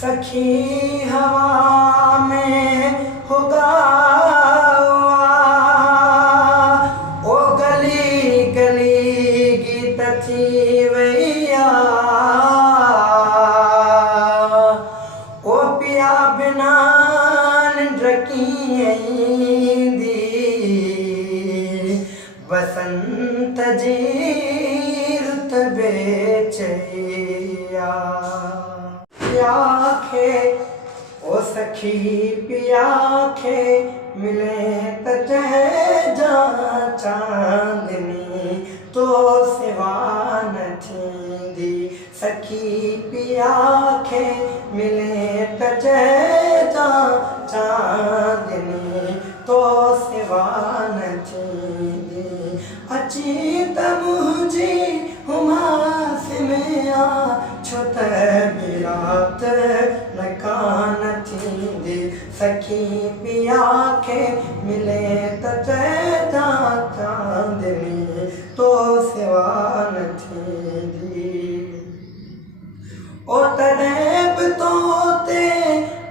सखी हवा में होगा ओ गली गली गीत थी वैया ओ पिया बिना रखी बसंत जी रुत बेचैया पियाखे ओ सखी पियाखे मिले त जा चांदनी तो सिवा न थींदी सखी पियाखे मिले त जा चांदनी तो सिवा न थींदी अची त मुझी हुमास में आ छो त बिरात न कान थींदी सखी पियाखे मिले त जा चांदनी तो सिवा न थींदी ओ तॾहिं बि तो ते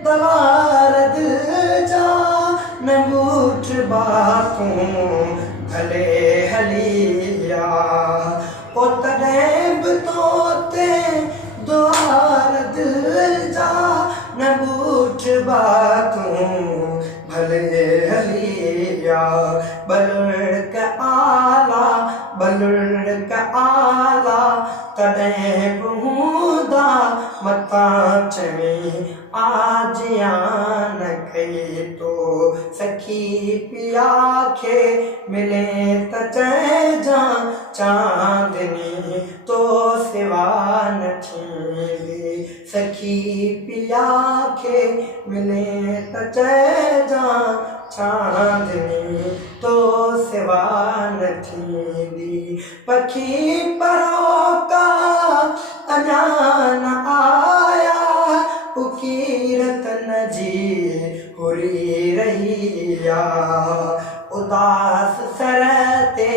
दवार दिल जा न बूठ बातूं भले हलिया ओ तॾहिं बि तो ते द्वार दिल जा न बूठ बातूं भले हलिया बलुड़क आला तॾहिं बि हूंदा मता चवी आज यान कई तो सखी पियाखे मिले त जा चांदनी तो सिवा न थींदी सखी पियाखे मिले त जा चांदनी तो सिवा न थींदी पखी परोका अञा न आया उकीरत न जी हुरी रहिया उदास सरते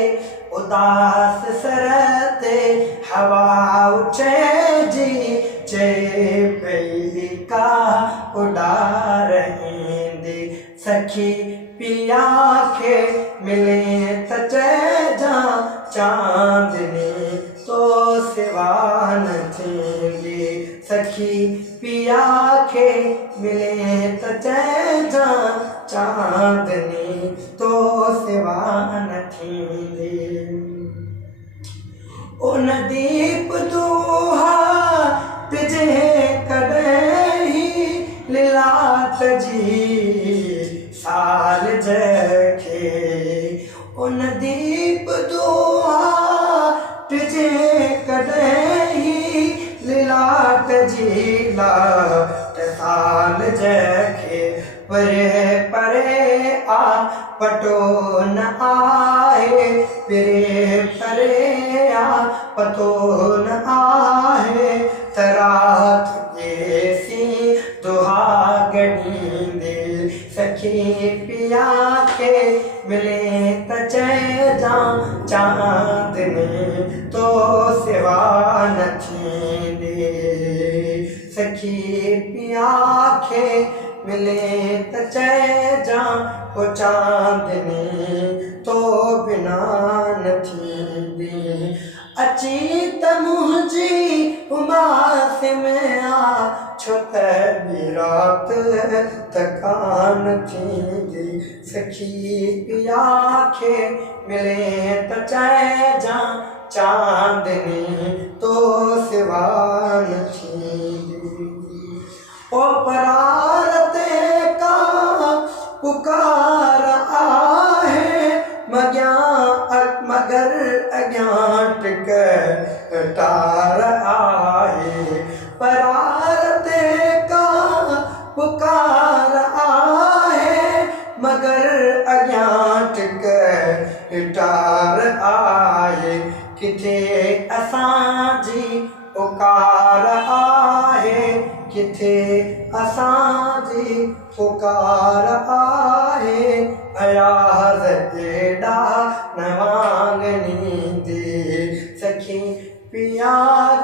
हवा उचे जी चे पई का उड़ा रहींदी सखी पियाखे मिले त जा चांदनी तो सिवा न थींदी सखी पियाखे मिले त जा चांदनी तो सिवा न थींदी उन दीप दोहा तिजे कॾहिं लीलात जी साल जखे उन दीप दोहा तिजे कॾहिं लीलात जी लाट साल जखे परे परे आ पटो न आहे परे आ पतो न आहे तरात जैसी दुहागनी सखी पियाखे मिले त जा चांदनी तो सिवा न थींदी सखी पियाखे मिले त जा चांदनी तो बिना न थींदी अची त मुझी उमास में आ छो त बिरात त कान थींदी सखी पियाखे मिले त जा चांदनी तो सिवा न थींदी ओ परारते का पुकार आहे मगर अज्ञात टार आहे परारते का पुकार आहे मगर अज्ञात टार आहे किथे असांजी पुकार आहे किथे असांजी पुकार आहे अयाज़ एॾा न वांगनी दी सखी पिया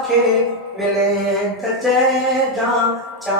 खे मिले त चइजां चा